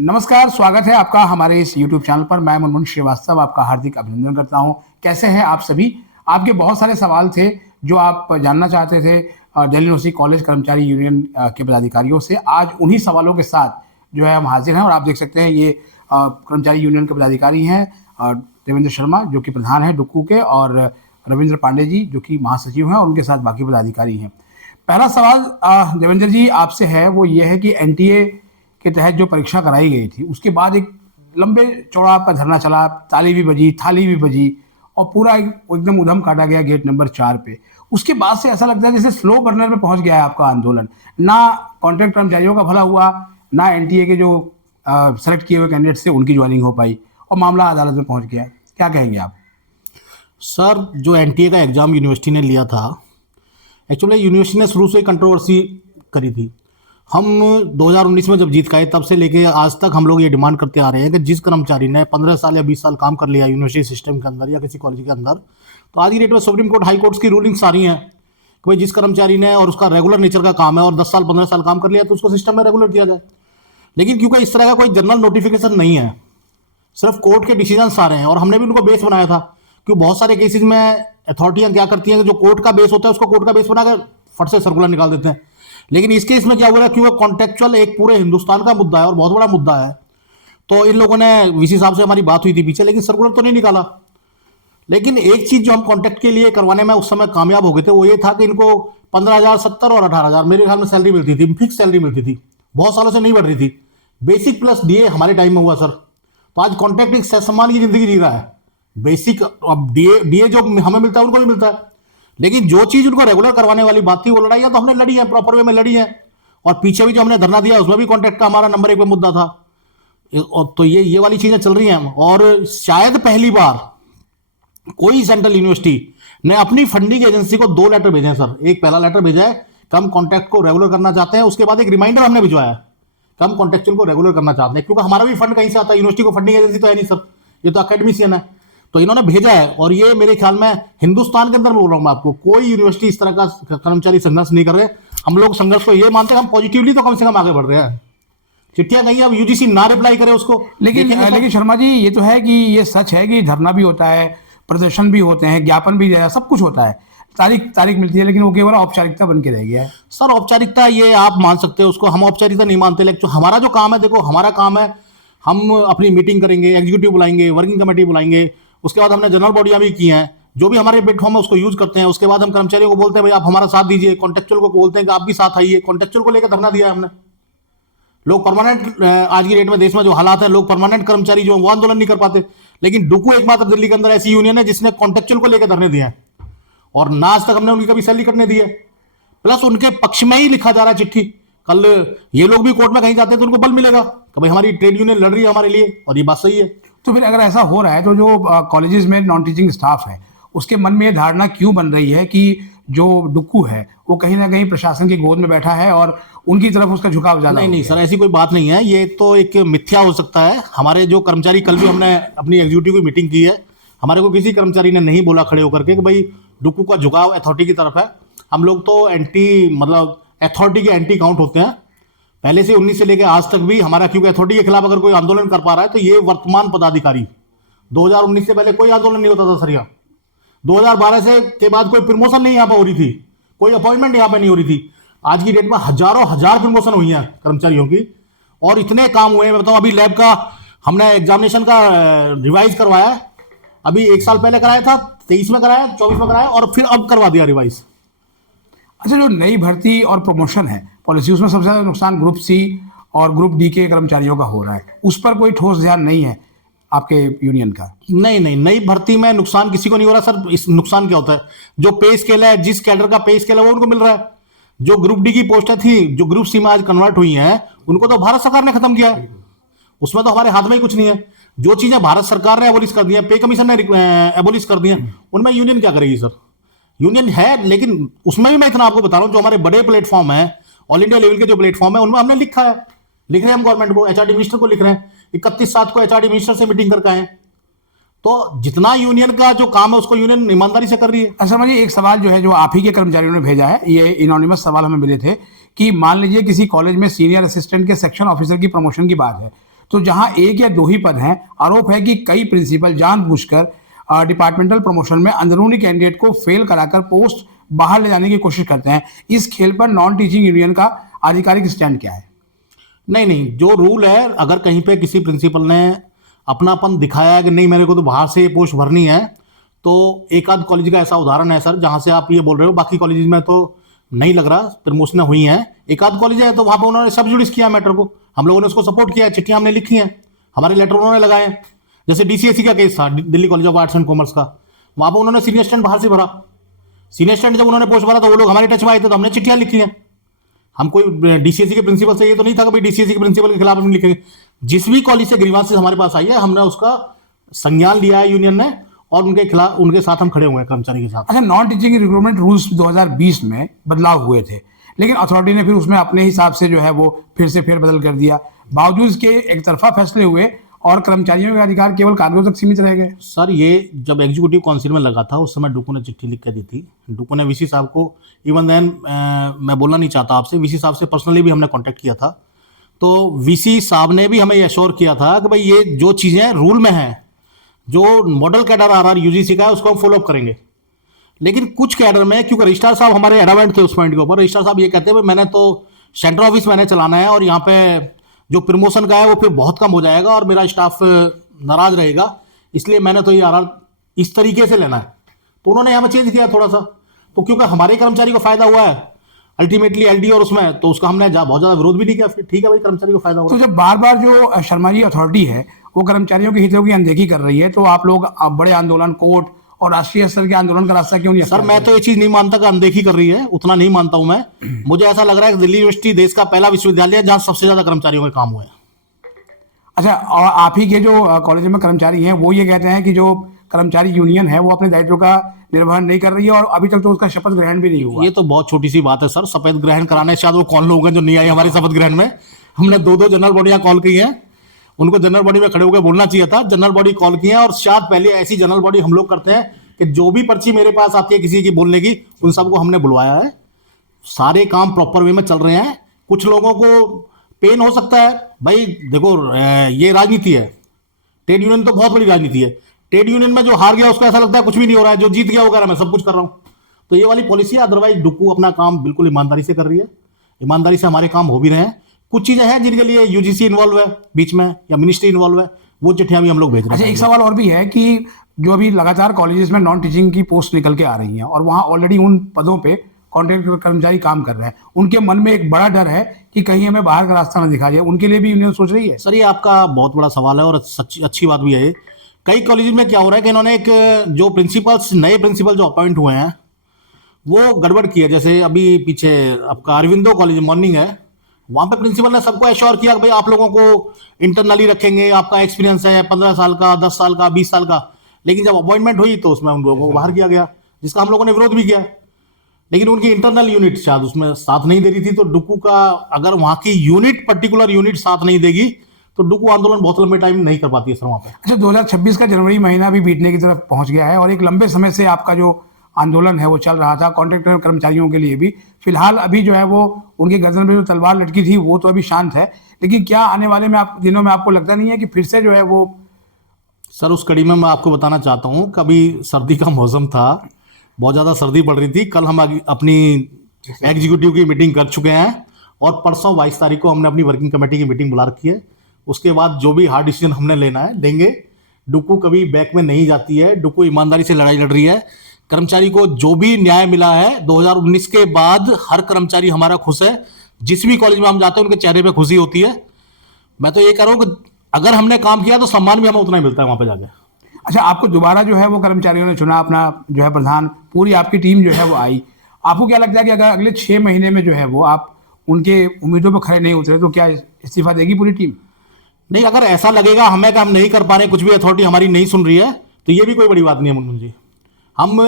नमस्कार, स्वागत है आपका हमारे इस YouTube चैनल पर। मैं मुनमुन श्रीवास्तव आपका हार्दिक अभिनंदन करता हूं। कैसे हैं आप सभी? आपके बहुत सारे सवाल थे जो आप जानना चाहते थे दिल्ली यूनिवर्सिटी कॉलेज कर्मचारी यूनियन के पदाधिकारियों से। आज उन्हीं सवालों के साथ जो है हम हाजिर हैं और आप देख सकते हैं ये कर्मचारी यूनियन के पदाधिकारी हैं देवेंद्र शर्मा जो कि प्रधान हैं डुक्कू के, और रविंद्र पांडे जी जो कि महासचिव हैं, और उनके साथ बाकी पदाधिकारी हैं। पहला सवाल देवेंद्र जी आपसे है, वो ये है कि एनटीए के तहत जो परीक्षा कराई गई थी उसके बाद एक लंबे चौड़ा आपका धरना चला, ताली भी बजी, थाली भी बजी और पूरा एकदम उधम काटा गया गेट नंबर 4 पे। उसके बाद से ऐसा लगता है जैसे स्लो बर्नर पे पहुंच गया है आपका आंदोलन। ना कॉन्ट्रैक्ट कर्मचारियों का भला हुआ, ना एनटीए के जो सेलेक्ट किए हुए कैंडिडेट थे उनकी ज्वाइनिंग हो पाई, और मामला अदालत में पहुंच गया। क्या कहेंगे आप? सर, जो एनटीए का एग्ज़ाम यूनिवर्सिटी ने लिया था, एक्चुअली यूनिवर्सिटी ने शुरू से ही कंट्रोवर्सी करी थी। हम 2019 में जब जीत के आए तब से लेके आज तक हम लोग ये डिमांड करते आ रहे हैं कि जिस कर्मचारी ने 15 साल या 20 साल काम कर लिया यूनिवर्सिटी सिस्टम के अंदर या किसी कॉलेज के अंदर, तो आज की डेट में सुप्रीम कोर्ट, हाई कोर्ट्स की रूलिंग्स आ रही हैं कि भाई जिस कर्मचारी ने और उसका रेगुलर नेचर का काम है और 10 साल 15 साल काम कर लिया तो उसको सिस्टम में रेगुलर किया जाए। लेकिन क्योंकि इस तरह का कोई जनरल नोटिफिकेशन नहीं है, सिर्फ कोर्ट के डिसीजंस आ रहे हैं, और हमने भी उनको बेस बनाया था कि बहुत सारे केसेज में अथॉरिटियां क्या करती हैं कि जो कोर्ट का बेस होता है उसको कोर्ट का बेस बनाकर फट से सर्कुलर निकाल देते हैं। लेकिन इस केस में क्या हुआ है, क्योंकि कॉन्टेक्चुअल एक पूरे हिंदुस्तान का मुद्दा है और बहुत बड़ा मुद्दा है, तो इन लोगों ने वीसी साहब से हमारी बात हुई थी पीछे, लेकिन सर्कुलर तो नहीं निकाला। लेकिन एक चीज जो हम कॉन्ट्रैक्ट के लिए करवाने में उस समय कामयाब हो गए थे वो ये था कि इनको 15,000, 17 और 18,000 मेरे ख्याल में सैलरी मिलती थी, फिक्स सैलरी मिलती थी, बहुत सालों से नहीं बढ़ रही थी। बेसिक प्लस डीए हमारे टाइम में हुआ सर, तो आज कॉन्ट्रैक्ट एक सम्मान की जिंदगी जी रहा है। बेसिक अब डीए जो हमें मिलता है उनको भी मिलता है, लेकिन जो चीज उनको रेगुलर करवाने वाली बात थी वो लड़ाइयां तो हमने लड़ी है, प्रॉपर वे में लड़ी है। और पीछे भी जो हमने धरना दिया उसमें भी कॉन्ट्रैक्ट का हमारा नंबर 1 पे मुद्दा था। तो ये वाली चीजें चल रही हैं, और शायद पहली बार कोई सेंट्रल यूनिवर्सिटी ने अपनी फंडिंग एजेंसी को 2 लेटर भेजे हैं सर। एक पहला लेटर भेजा है कि हम कॉन्ट्रैक्ट को रेगुलर करना चाहते हैं, उसके बाद एक रिमाइंडर हमने भिजवाया कि हम कॉन्ट्रैक्चुअल को रेगुलर करना चाहते हैं, क्योंकि हमारा भी फंड कहीं से आता है, यूनिवर्सिटी को फंडिंग एजेंसी तो है नहीं सर, ये तो अकेडमिशियन है। तो इन्होंने भेजा है, और ये मेरे ख्याल में हिंदुस्तान के अंदर बोल रहा हूं मैं आपको, कोई यूनिवर्सिटी इस तरह का कर्मचारी संघर्ष नहीं कर रहे। हम लोग संघर्ष को ये मानते हैं, हम पॉजिटिवली तो कम से कम आगे बढ़ रहे हैं। चिट्ठियां गई, अब यूजीसी ना रिप्लाई करे उसको। लेकिन शर्मा जी ये तो है कि ये सच है कि धरना भी होता है, प्रदर्शन भी होते हैं, ज्ञापन भी सब कुछ होता है, तारीख मिलती है, लेकिन वो केवल औपचारिकता बन के रह गया है। सर, औपचारिकता ये आप मान सकते हो उसको, हम औपचारिकता नहीं मानते। लेकिन हमारा जो काम है, देखो हमारा काम है, हम अपनी मीटिंग करेंगे, एग्जीक्यूटिव बुलाएंगे, वर्किंग कमेटी बुलाएंगे, उसके बाद हमने जनरल बॉडियां भी की हैं, जो भी हमारे प्लेटफॉर्म है उसको यूज करते हैं। उसके बाद हम कर्मचारियों को बोलते हैं भाई आप हमारा साथ दीजिए, कॉन्ट्रेक्चुअल को बोलते हैं कि आप भी साथ आइए। कॉन्ट्रेक्चुअल को लेकर धरना दिया है हमने। लोग परमानेंट, आज की डेट में देश में जो हालात है, लोग परमानेंट कर्मचारी जो वो आंदोलन नहीं कर पाते, लेकिन डुकू एकमात्र दिल्ली के अंदर ऐसी यूनियन है जिसने कॉन्ट्रेक्चुअल को लेकर धरने दिए हैं, और ना आज तक हमने उनकी कभी सैलरी कटने दी है। प्लस उनके पक्ष में ही लिखा जा रहा है चिट्ठी। कल ये लोग भी कोर्ट में कहीं जाते हैं तो उनको बल मिलेगा कि भाई हमारी ट्रेड यूनियन लड़ रही है हमारे लिए, और ये बात सही है। तो फिर अगर ऐसा हो रहा है तो जो कॉलेजेस में नॉन टीचिंग स्टाफ है उसके मन में ये धारणा क्यों बन रही है कि जो डुक्कू है वो कहीं ना कहीं प्रशासन की गोद में बैठा है और उनकी तरफ उसका झुकाव ज्यादा? नहीं सर, ऐसी कोई बात नहीं है, ये तो एक मिथ्या हो सकता है। हमारे जो कर्मचारी, कल भी हमने अपनी एग्जीक्यूटिव की मीटिंग की है, हमारे को किसी कर्मचारी ने नहीं बोला खड़े होकर के कि भाई डुक्कू का झुकाव अथॉरिटी की तरफ है। हम लोग तो अथॉरिटी के एंटी काउंट होते हैं पहले से, 19 से लेकर आज तक भी हमारा, क्योंकि अथॉरिटी के खिलाफ अगर कोई आंदोलन कर पा रहा है तो ये वर्तमान पदाधिकारी। 2019 से पहले कोई आंदोलन नहीं होता था सर यहाँ। 2012 से के बाद कोई प्रमोशन नहीं यहाँ पर हो रही थी, कोई अपॉइंटमेंट यहाँ पे नहीं हो रही थी। आज की डेट में हजारों हजार प्रमोशन हुई हैं कर्मचारियों की, और इतने काम हुए हैं। बताओ, अभी लैब का हमने एग्जामिनेशन का रिवाइज करवाया है, अभी 1 साल पहले कराया था, 23 में कराया, 24 में कराया, और फिर अब करवा दिया रिवाइज। अच्छा, जो नई भर्ती और प्रमोशन है पॉलिसी, उसमें सबसे ज्यादा नुकसान ग्रुप सी और ग्रुप डी के कर्मचारियों का हो रहा है, उस पर कोई ठोस ध्यान नहीं है आपके यूनियन का? नहीं, नई भर्ती में नुकसान किसी को नहीं हो रहा सर। इस नुकसान क्या होता है, जो पे स्केल है, जिस कैडर का पे स्केल है वो उनको मिल रहा है। जो ग्रुप डी की पोस्टें थी जो ग्रुप सी में आज कन्वर्ट हुई हैं, उनको तो भारत सरकार ने खत्म किया है, उसमें तो हमारे हाथ में ही कुछ नहीं है। जो चीजें भारत सरकार ने एबोलिश कर दी है, पे कमीशन ने एबोलिश कर दी है, उनमें यूनियन क्या करेगी सर? यूनियन है, लेकिन उसमें भी मैं इतना आपको बता रहा हूं, जो हमारे बड़े प्लेटफॉर्म है, ऑल इंडिया लेवल के जो प्लेटफॉर्म है, उनमें हमने लिख रहे हैं हम गवर्नमेंट को, एचआरडी मिनिस्टर को लिख रहे हैं। 31/7 को एचआरडी मिनिस्टर से मीटिंग करके आए। तो जितना यूनियन का जो काम है उसको यूनियन ईमानदारी से कर रही है। अच्छा जी, एक सवाल जो है जो आप ही के कर्मचारियों ने भेजा है, ये इनोनिमस सवाल हमें मिले थे कि मान लीजिए किसी कॉलेज में सीनियर असिस्टेंट के सेक्शन ऑफिसर की प्रमोशन की बात है, तो जहां एक या दो ही पद हैं, आरोप है कि कई प्रिंसिपल जानबूझकर डिपार्टमेंटल प्रमोशन में अंदरूनी कैंडिडेट को फेल कराकर पोस्ट बाहर ले जाने की कोशिश करते हैं। इस खेल पर नॉन टीचिंग यूनियन का आधिकारिक स्टैंड क्या है? नहीं नहीं, जो रूल है, अगर कहीं पे किसी प्रिंसिपल ने अपनापन दिखाया है कि नहीं मेरे को तो बाहर से ये पोस्ट भरनी है, तो एक आध कॉलेज का ऐसा उदाहरण है सर जहां से आप ये बोल रहे हो। बाकी कॉलेज में तो नहीं लग रहा प्रमोशन हुई हैं। एक आध कॉलेज है तो वहां पर उन्होंने सब जुडिस किया मैटर को, हम लोगों ने उसको सपोर्ट किया है, चिट्ठियां हमने लिखी हैं, हमारे लेटर उन्होंने लगाए हैं। जैसे डीसीएससी का केस था, Delhi college of arts and commerce का, वहां पर उन्होंने सीनियर स्टूडेंट बाहर से भरा। सीनियर स्टूडेंट जब उन्होंने पोस्ट भरा तो वो लोग हमारे टच में आए थे, तो हमने चिट्ठियां लिखी हैं। हम कोई डीसीएससी के प्रिंसिपल से ये तो नहीं था कि भाई डीसीएससी के प्रिंसिपल के खिलाफ हम लिखेंगे। जिस भी कॉलेज से ग्रीवांसेस हमारे पास आई है, हमने उसका संज्ञान लिया है यूनियन ने, और उनके खिलाफ, उनके साथ हम खड़े हुए हैं कर्मचारी के साथ। अच्छा, नॉन टीचिंग रिक्रूटमेंट रूल्स 2020 में बदलाव हुए थे, लेकिन अथॉरिटी ने फिर उसमें अपने हिसाब से जो है वो फिर से फेरबदल कर दिया। बावजूद इसके एक तरफा फैसले हुए और कर्मचारियों के अधिकार केवल कागजों तक सीमित रह गए। सर, ये जब एग्जीक्यूटिव काउंसिल में लगा था उस समय डुकू ने चिट्ठी लिख के दी थी। डुकू ने वीसी साहब को, इवन देन मैं बोलना नहीं चाहता आपसे, वीसी साहब से पर्सनली भी हमने कांटेक्ट किया था। तो वीसी साहब ने भी हमें ये अश्योर किया था कि भाई ये जो चीज़ें रूल में हैं, जो मॉडल कैडर आर यूजीसी का है, उसको हम फॉलोअप करेंगे। लेकिन कुछ कैडर में, क्योंकि रजिस्ट्रार साहब हमारे एडमेंट थे उस पॉइंट के ऊपर, रजिस्ट्रार साहब ये कहते हैं मैंने तो सेंट्रल ऑफिस मैंने चलाना है और यहाँ पे जो प्रमोशन का है वो फिर बहुत कम हो जाएगा और मेरा स्टाफ नाराज रहेगा, इसलिए मैंने तो ये आर इस तरीके से लेना है। तो उन्होंने यहाँ पे चेंज किया थोड़ा सा, तो क्योंकि हमारे कर्मचारी को फायदा हुआ है अल्टीमेटली एलडी और उसमें, तो उसका हमने बहुत ज्यादा विरोध भी नहीं किया। फिर ठीक है भाई, कर्मचारी को फायदा हुआ। तो जब बार बार जो शर्मा जी अथॉरिटी है वो कर्मचारियों के हितों की अनदेखी कर रही है, तो आप लोग बड़े आंदोलन, कोर्ट और राष्ट्रीय स्तर के आंदोलन का रास्ता क्यों नहीं? सर, मैं तो ये चीज नहीं मानता कि अनदेखी कर रही है, उतना नहीं मानता हूं मैं। मुझे ऐसा लग रहा है कि दिल्ली यूनिवर्सिटी देश का पहला विश्वविद्यालय है जहां सबसे ज्यादा कर्मचारियों के काम हुए हैं। अच्छा, और आप ही के जो कॉलेज में कर्मचारी हैं वो ये कहते हैं कि जो कर्मचारी यूनियन है वो अपने दायित्व का निर्वहन नहीं कर रही है और अभी तक तो उसका शपथ ग्रहण भी नहीं हुआ। ये तो बहुत छोटी सी बात है सर, शपथ ग्रहण कराने शायद वो कौन लोग हैं जो नहीं आए हमारी शपथ ग्रहण में। हमने दो जनरल बॉडियां कॉल की हैं, उनको जनरल बॉडी में खड़े होकर बोलना चाहिए था। जनरल बॉडी कॉल की है, और शायद पहले ऐसी जनरल बॉडी हम लोग करते हैं कि जो भी पर्ची मेरे पास आती है किसी की बोलने की, उन सबको हमने बुलवाया है। सारे काम प्रॉपर वे में चल रहे हैं। कुछ लोगों को पेन हो सकता है भाई, देखो ये राजनीति है, ट्रेड यूनियन तो बहुत बड़ी राजनीति है। ट्रेड यूनियन में जो हार गया उसको ऐसा लगता है कुछ भी नहीं हो रहा है, जो जीत गया वो कह रहा है मैं सब कुछ कर रहा हूं। तो ये वाली पॉलिसी है। अदरवाइज डुकू अपना काम बिल्कुल ईमानदारी से कर रही है, ईमानदारी से हमारे काम हो भी रहे हैं। कुछ चीजें हैं जिनके लिए यूजीसी इन्वॉल्व है बीच में, या मिनिस्ट्री इन्वॉल्व है, वो चिट्ठियां भी हम लोग भेज रहे हैं। अच्छा, एक सवाल और भी है कि जो अभी लगातार कॉलेजेस में नॉन टीचिंग की पोस्ट निकल के आ रही हैं और वहाँ ऑलरेडी उन पदों पे कॉन्ट्रैक्ट कर्मचारी काम कर रहे हैं, उनके मन में एक बड़ा डर है कि कहीं हमें बाहर का रास्ता न दिखा जाए, उनके लिए भी यूनियन सोच रही है? सर, ये आपका बहुत बड़ा सवाल है और अच्छी बात भी है। कई कॉलेज में क्या हो रहा है कि इन्होंने एक जो प्रिंसिपल्स, नए प्रिंसिपल जो अपॉइंट हुए हैं वो गड़बड़ की है। जैसे अभी पीछे आपका अरविंदो कॉलेज मॉर्निंग है, वहां पे प्रिंसिपल ने सबको एश्योर किया कि भाई आप लोगों को इंटरनली रखेंगे, आपका एक्सपीरियंस है 15 साल का, 10 साल का, 20 साल का। लेकिन जब अपॉइंटमेंट हुई तो उसमें उन लोगों को बाहर किया गया, जिसका हम लोगों ने विरोध भी किया। लेकिन उनकी इंटरनल यूनिट शायद उसमें साथ नहीं दे रही थी। तो डुकू का, अगर वहां की यूनिट, पर्टिकुलर यूनिट साथ नहीं देगी तो डुकू आंदोलन बहुत लंबे टाइम नहीं कर पाती है सर वहां पे। अच्छा, 2026 का जनवरी महीना भी बीतने की तरफ पहुंच गया है और एक लंबे समय से आपका जो आंदोलन है वो चल रहा था कॉन्ट्रैक्टर कर्मचारियों के लिए भी। फिलहाल अभी जो है वो उनके गर्दन में जो तलवार लटकी थी वो तो अभी शांत है, लेकिन क्या आने वाले में दिनों में आपको लगता नहीं है कि फिर से जो है वो? सर, उस कड़ी में मैं आपको बताना चाहता हूँ, कभी सर्दी का मौसम था, बहुत ज़्यादा सर्दी पड़ रही थी। कल हम अपनी एग्जीक्यूटिव की मीटिंग कर चुके हैं और परसों 22 तारीख को हमने अपनी वर्किंग कमेटी की मीटिंग बुला रखी है। उसके बाद जो भी हार्ड डिसीजन हमने लेना है लेंगे। डुकू कभी बैक में नहीं जाती है, डुकू ईमानदारी से लड़ाई लड़ रही है। कर्मचारी को जो भी न्याय मिला है 2019 के बाद, हर कर्मचारी हमारा खुश है। जिस भी कॉलेज में हम जाते हैं उनके चेहरे पे खुशी होती है। मैं तो ये कह रहा हूँ कि अगर हमने काम किया तो सम्मान भी हमें उतना ही मिलता है वहां पे जाके। अच्छा, आपको दोबारा जो है वो कर्मचारियों ने चुना, अपना जो है प्रधान, पूरी आपकी टीम जो है वो आई। आपको क्या लगता है कि अगर अगले 6 महीने में जो है वो आप उनके उम्मीदों पर खड़े नहीं उतरे तो क्या इस्तीफा देगी पूरी टीम? नहीं, अगर ऐसा लगेगा हमें कि हम नहीं कर पा रहे, कुछ भी अथॉरिटी हमारी नहीं सुन रही है, तो ये भी कोई बड़ी बात नहीं है मुनमुन जी। हम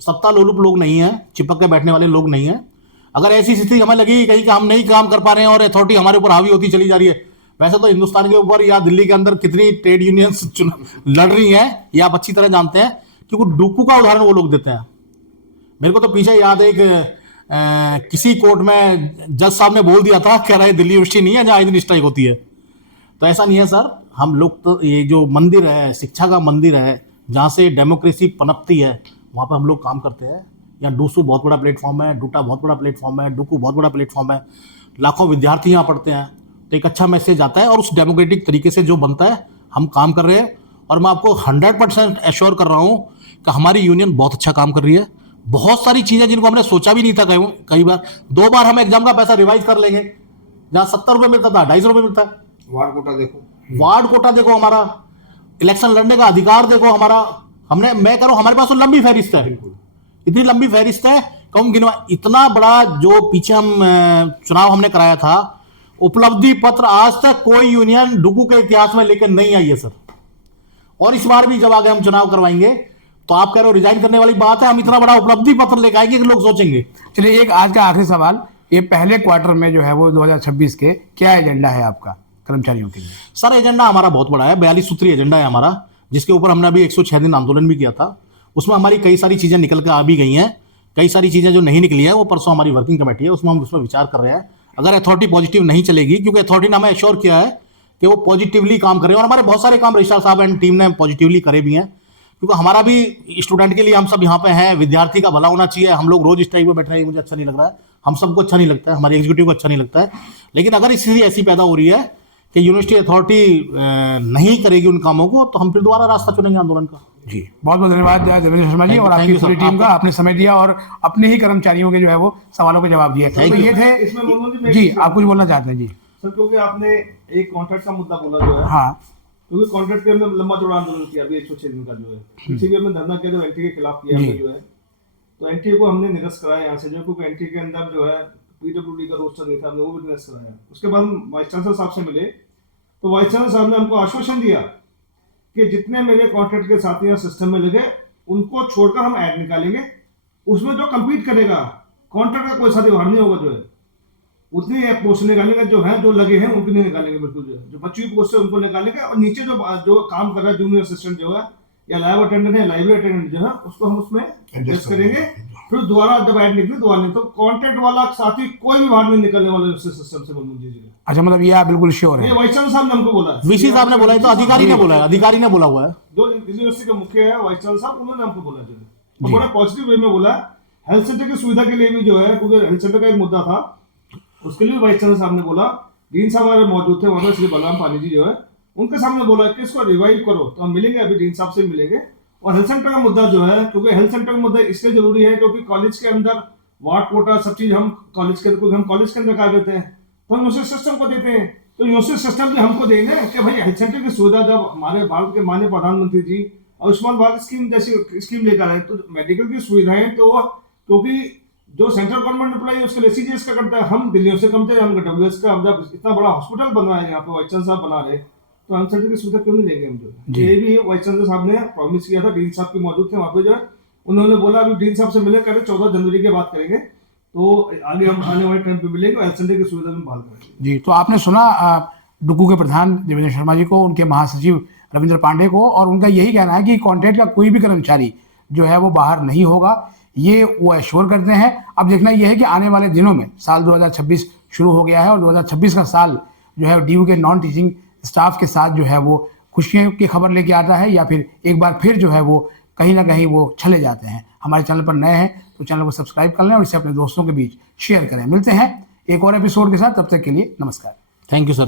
सत्ता लोलुप लोग नहीं है, चिपक के बैठने वाले लोग नहीं है। अगर ऐसी स्थिति हमें लगेगी कहीं कि हम नहीं काम कर पा रहे हैं और अथॉरिटी हमारे ऊपर हावी होती चली जा रही है, वैसे तो हिंदुस्तान के ऊपर या दिल्ली के अंदर कितनी ट्रेड यूनियंस लड़ रही हैं ये आप अच्छी तरह जानते हैं, क्योंकि डुकू का उदाहरण वो लोग देते हैं। मेरे को तो पीछे याद है किसी कोर्ट में जज साहब ने बोल दिया था, कह रहा है दिल्ली यूनिवर्सिटी नहीं है जहां दिन स्ट्राइक होती है। तो ऐसा नहीं है सर, हम लोग तो ये जो मंदिर है, शिक्षा का मंदिर है, जहाँ से डेमोक्रेसी पनपती है, वहाँ पर हम लोग काम करते हैं। यहाँ डूसू बहुत बड़ा प्लेटफॉर्म है, डूटा बहुत बड़ा प्लेटफॉर्म है, डुकू बहुत बड़ा प्लेटफॉर्म है, लाखों विद्यार्थी यहाँ पढ़ते हैं, तो एक अच्छा मैसेज आता है और उस डेमोक्रेटिक तरीके से जो बनता है हम काम कर रहे हैं। और मैं आपको 100% एश्योर कर रहा हूँ कि हमारी यूनियन बहुत अच्छा काम कर रही है। बहुत सारी चीज़ें जिनको हमने सोचा भी नहीं था, कई बार 2 बार हम एग्जाम का पैसा रिवाइज कर लेंगे, जहाँ 70 रुपये मिलता था 250 रुपये मिलता है। वार्ड कोटा देखो, वार्ड कोटा देखो, हमारा इलेक्शन लड़ने का अधिकार देखो हमारा, मैं कह रहा हूँ हमारे पास तो लंबी फहरिस्त है, इतनी लंबी फहरिस्त है, कम गिनवा। इतना बड़ा जो पीछे हम चुनाव हमने कराया था, उपलब्धि पत्र आज तक कोई यूनियन डुकू के इतिहास में लेकर नहीं आई है सर। और इस बार भी जब आगे हम चुनाव करवाएंगे तो आप कह रहे हो रिजाइन करने वाली बात है, हम इतना बड़ा उपलब्धि पत्र लेकर आएंगे कि लोग सोचेंगे। चलिए, एक आज का आखिरी सवाल, ये पहले क्वार्टर में जो है वो 2026 के क्या एजेंडा है आपका कर्मचारियों के लिए? सर एजेंडा हमारा बहुत बड़ा है, 42 सूत्रीय एजेंडा है हमारा, जिसके ऊपर हमने अभी 106 दिन आंदोलन भी किया था। उसमें हमारी कई सारी चीज़ें निकल कर आ भी गई हैं, कई सारी चीज़ें जो नहीं निकली है वो परसों हमारी वर्किंग कमेटी है, उसमें हम उसमें विचार कर रहे हैं। अगर अथॉरिटी पॉजिटिव नहीं चलेगी, क्योंकि अथॉरिटी ने हमें एश्योर किया है कि वो पॉजिटिवली काम करे, और हमारे बहुत सारे काम रजिस्ट्रार साहब एंड टीम ने पॉजिटिवली करे भी हैं, क्योंकि हमारा भी स्टूडेंट के लिए हम सब यहाँ पे हैं, विद्यार्थी का भला होना चाहिए। हम लोग रोज स्ट्राइक पे बैठ रहे हैं, मुझे अच्छा नहीं लग रहा है, हम सबको अच्छा नहीं लगता है, हमारे एग्जीक्यूटिव को अच्छा नहीं लगता है। लेकिन अगर स्थिति ऐसी पैदा हो रही है कि यूनिवर्सिटी अथॉरिटी नहीं करेगी उन कामों को, तो हम फिर दोबारा रास्ता चुनेंगे आंदोलन का। जी, बहुत बहुत धन्यवाद देवेंद्र शर्मा जी और आपकी पूरी टीम का, आपने समय दिया और अपने ही कर्मचारियों के जो है वो सवालों के जवाब दिए। तो ये थे जी, आप कुछ बोलना चाहते हैं? जी सर, क्योंकि आपने एक कॉन्ट्रैक्ट का मुद्दा बोला जो है, हाँ, क्योंकि कॉन्ट्रैक्ट के हमने लंबा चौड़ा आंदोलन किया अभी 106 दिन का जो है, पीछे भी हमने धरना किया जो एनटीए के खिलाफ किया हमने जो है, तो एनटीए को हमने निरस्त कराया यहाँ से जो, क्योंकि एनटीए के अंदर जो है पीडब्ल्यूडी का रोस्टर नहीं था, हमने वो भी निरस्त कराया। उसके बाद हम वाइस चांसलर साहब से मिले, तो वाइस चांसलर साहब ने हमको आश्वासन दिया कि जितने मेरे कॉन्ट्रैक्ट के साथी यहाँ सिस्टम में लगे उनको छोड़कर हम ऐड निकालेंगे, उसमें जो कम्पीट करेगा कॉन्ट्रैक्ट का कोई साथी बाहर नहीं होगा, जो है उतनी पोस्ट निकालेंगे, जो है जो लगे हैं उनको नहीं निकालेंगे, बिल्कुल जो है जो बच्चों की पोस्ट है उनको निकालेंगे, और नीचे जो काम कर रहा है जूनियर असिस्टेंट जो है या लैब अटेंडेंट है, लाइब्रेरी अटेंडेंट जो है, उसको हम उसमें एडजस्ट करेंगे। फिर दोबारा जब ऐड निकले दोबारा नहीं, तो कॉन्ट्रैक्ट वाला साथी कोई भी बाहर नहीं निकलने वाला सिस्टम से मनमोहन जी। अच्छा, मतलब ये आप बिल्कुल श्योर है? ये वाइस चांसलर साहब ने हमको बोला है, वीसी साहब ने बोला है, तो अधिकारी ने बोला है, अधिकारी ने बोला हुआ है, जो यूनिवर्सिटी के मुख्य है वाइस चांसलर साहब, उन्होंने हमको बोला जो है, बड़े पॉजिटिव वे में बोला। हेल्थ सेंटर की सुविधा के लिए भी जो है, क्योंकि हेल्थ सेंटर का एक मुद्दा था, उसके लिए वाइस चांसलर साहब ने बोला, डीन साहब हमारे मौजूद थे वहां पर, श्री बलराम पानी जी जो है, उनके सामने बोला कि इसको रिवाइव करो, तो हम मिलेंगे, अभी डीन साहब से मिलेंगे। और हेल्थ सेंटर का मुद्दा जो है, क्योंकि हेल्थ सेंटर का मुद्दा इसलिए जरूरी है क्योंकि कॉलेज के अंदर वार्ड कोटा सब चीज हम कॉलेज के अंदर कर देते हैं, तो हम यूनिवर्सिटी सिस्टम को देते हैं, तो यूनिवर्सिटी सिस्टम भी हमको देंगे कि भाई हेल्थ सेंटर की सुविधा जब हमारे भारत के माननीय प्रधानमंत्री जी आयुष्मान भारत स्कीम जैसी स्कीम लेकर आए, तो मेडिकल की सुविधाएं, तो क्योंकि जो सेंट्रल गवर्नमेंट एम्प्लॉई उसके लिए सीजीएस का करता है, हम दिल्ली से कम थे, हम डब्ल्यूएस का, हम जब इतना बड़ा हॉस्पिटल बन रहा है यहाँ पे वाइस चांसलर साहब बना रहे, तो हम सेंटर की सुविधा क्यों नहीं लेंगे हम जो? ये भी वाइस चांसलर साहब ने प्रॉमिस किया था, डीन साहब भी मौजूद थे वहाँ पे जो है, उन्होंने बोला अभी डीन साहब से मिले, कह रहे 14 जनवरी की बात करेंगे, तो आगे हम आने वाले टाइम पे मिलेंगे और हेल्थ सेंटर की सुविधा भी बहाल करेंगे। जी, तो आपने सुना डुकू के प्रधान देवेंद्र शर्मा जी को, उनके महासचिव रविंद्र पांडे को, और उनका यही कहना है कि कॉन्ट्रैक्ट का कोई भी कर्मचारी जो है वो बाहर नहीं होगा, ये वो एश्योर करते हैं। अब देखना यह है कि आने वाले दिनों में साल 2026 शुरू हो गया है, और 2026 का साल जो है डीयू के नॉन टीचिंग स्टाफ के साथ जो है वो खुशियों की खबर लेके आता है, या फिर एक बार फिर जो है वो कहीं ना कहीं वो चले जाते हैं। हमारे चैनल पर नए हैं तो चैनल को सब्सक्राइब कर लें और इसे अपने दोस्तों के बीच शेयर करें। मिलते हैं एक और एपिसोड के साथ, तब तक के लिए नमस्कार। Thank you sir.